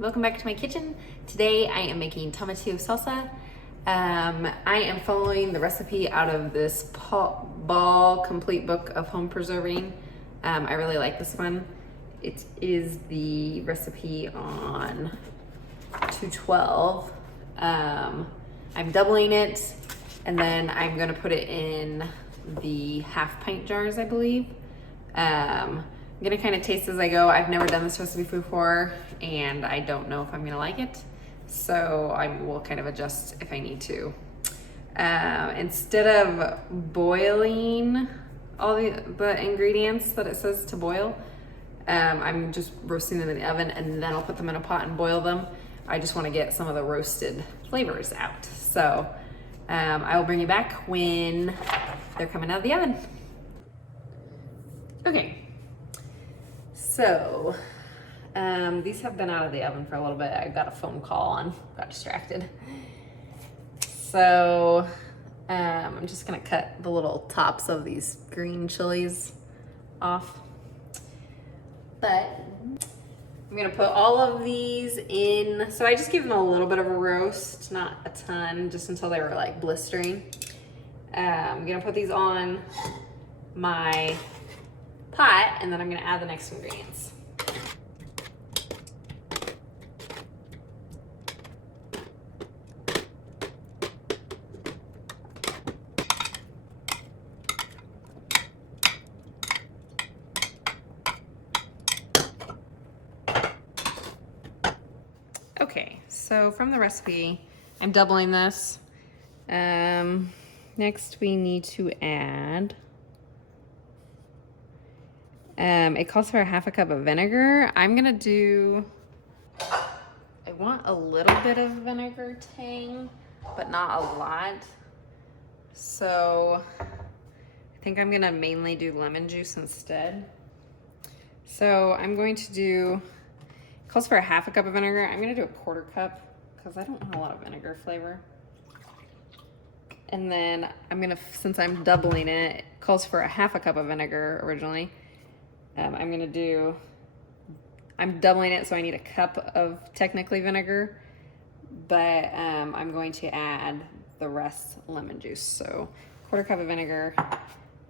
welcome back to my kitchen. Today I am making tomatillo salsa. I am following the recipe out of this Ball Complete Book of Home Preserving. I really like this one. It is the recipe on 212. I'm doubling it, and then I'm gonna put it in the half pint jars, I believe. I'm gonna kind of taste as I go. I've never done this recipe before, and I don't know if I'm gonna like it, so I will kind of adjust if I need to. Instead of boiling all the ingredients that it says to boil, I'm just roasting them in the oven, and then I'll put them in a pot and boil them. I just want to get some of the roasted flavors out. So I will bring you back when they're coming out of the oven. Okay, so these have been out of the oven for a little bit. I got a phone call and got distracted. So I'm just gonna cut the little tops of these green chilies off. But I'm gonna put all of these in. So I just give them a little bit of a roast, not a ton, just until they were like blistering. I'm gonna put these on my pot, and then I'm gonna add the next ingredients. Okay, so from the recipe, I'm doubling this. Next we need to add, it calls for a half a cup of vinegar. I'm gonna do, I want a little bit of vinegar tang, but not a lot. So I think I'm gonna mainly do lemon juice instead. So I'm going to do, it calls for a half a cup of vinegar. I'm gonna do a quarter cup because I don't want a lot of vinegar flavor. And then I'm gonna, since I'm doubling it, it calls for a half a cup of vinegar originally. I'm gonna do, I'm doubling it, so I need a cup of technically vinegar, but I'm going to add the rest lemon juice. So quarter cup of vinegar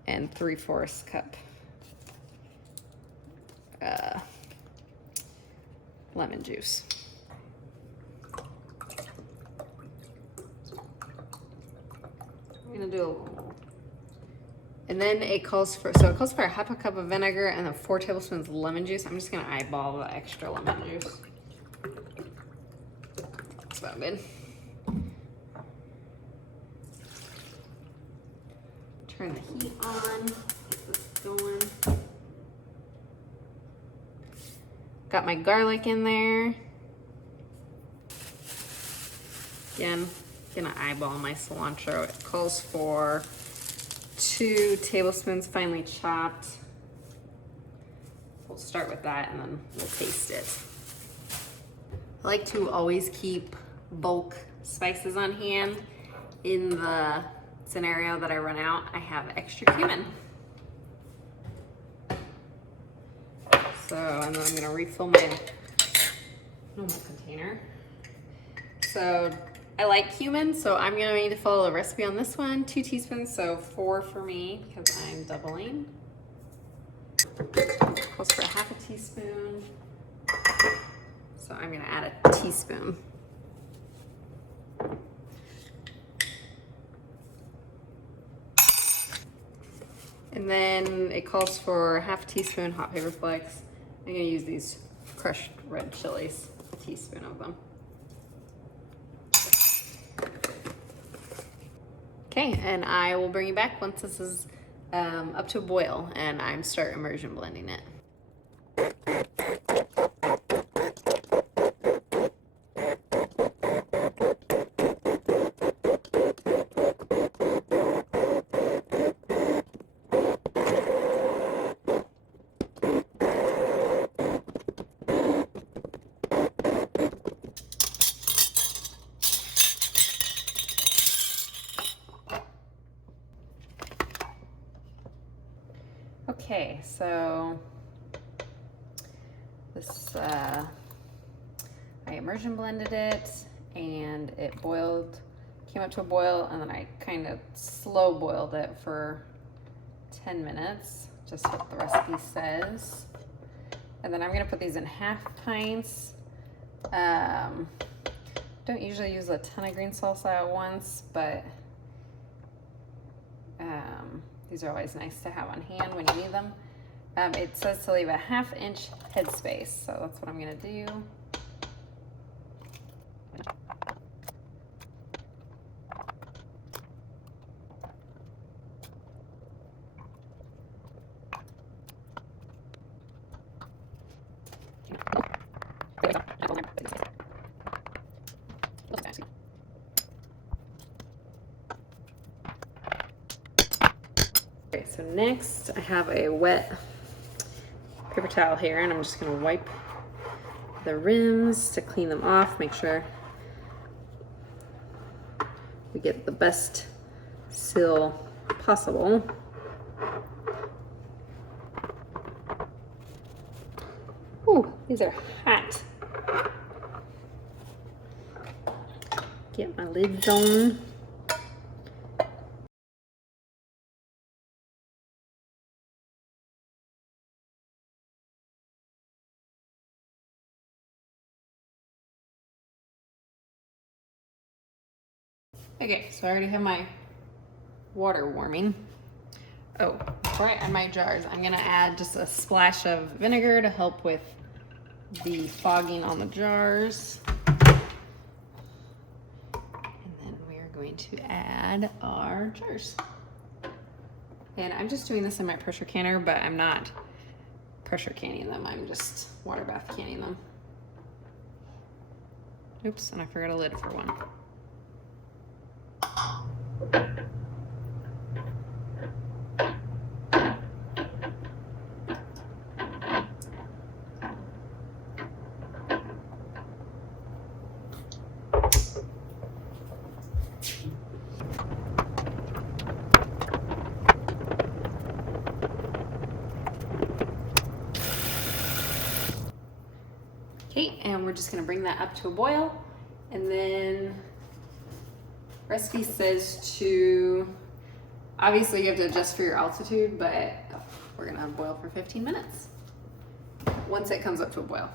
and 3/4 cup lemon juice. I'm gonna do, and then it calls for, so it calls for a half a cup of vinegar and then 4 tablespoons lemon juice. I'm just gonna eyeball the extra lemon juice. That's about good. Turn the heat on, get this going. Got my garlic in there. Again, gonna eyeball my cilantro. It calls for 2 tablespoons finely chopped. We'll start with that and then we'll taste it. I like to always keep bulk spices on hand. In the scenario that I run out, I have extra cumin. So, and then I'm gonna refill my normal container. So I like cumin, so I'm gonna need to follow the recipe on this one. 2 teaspoons, so 4 for me because I'm doubling. Calls for a half a teaspoon. So I'm gonna add a teaspoon. And then it calls for half a teaspoon hot pepper flakes. I'm gonna use these crushed red chilies, a teaspoon of them. Okay, and I will bring you back once this is up to a boil and I'm start immersion blending it. Okay, so this, I I immersion blended it and it boiled, came up to a boil, and then I kind of slow boiled it for 10 minutes, just what the recipe says. And then I'm gonna put these in half pints. Don't usually use a ton of green salsa at once, but these are always nice to have on hand when you need them. It says to leave a 1/2 inch headspace, so that's what I'm gonna do. Okay, so next I have a wet paper towel here, and I'm just gonna wipe the rims to clean them off, make sure we get the best seal possible. Ooh, these are hot. Get my lids on. Okay, so I already have my water warming. Oh, before I add my jars, I'm gonna add just a splash of vinegar to help with the fogging on the jars. And then we are going to add our jars. And I'm just doing this in my pressure canner, but I'm not pressure canning them. I'm just water bath canning them. Oops, and I forgot a lid for one. Okay, and we're just gonna bring that up to a boil, and then recipe says to, obviously you have to adjust for your altitude, but we're gonna boil for 15 minutes once it comes up to a boil.